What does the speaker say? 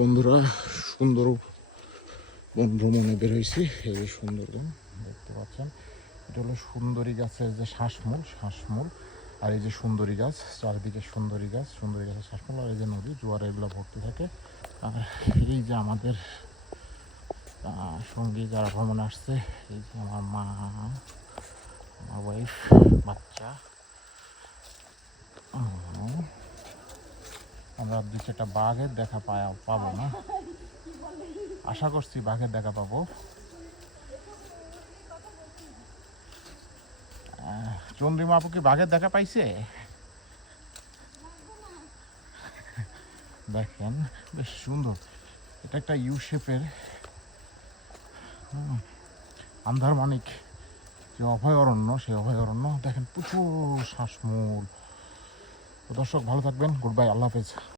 বন্ধুরা, সুন্দর বন ভ্রমণে বেরোইছি। এই যে সুন্দরবন দেখতে পাচ্ছেন, এটা হলো সুন্দরী গাছের যে শ্বাসমূল, আর এই যে সুন্দরী গাছ, চারিদিকে সুন্দরী গাছের শ্বাসমূল, আর এই যে নদী, জোয়ারে এগুলো ভর্তি থাকে। আর এই যে আমাদের সঙ্গী যারা ভ্রমণে আসছে, এই যে আমার মা, আমার ওয়াইফ, বাচ্চা। আমরা 2-4টা বাঘের দেখা পাবো না, আশা করছি বাঘের দেখা পাবো। চন্দ্রিমা আপু কি বাঘের দেখা পাইছে? দেখেন বেশ সুন্দর, এটা একটা ইউ শেপের আন্ধারমানিক যে অভয়ারণ্য, সেই অভয়ারণ্য দেখেন, প্রচুর শ্বাসমূল। তো দর্শক ভালো থাকবেন, গুড বাই, আল্লাহ হাফেজ।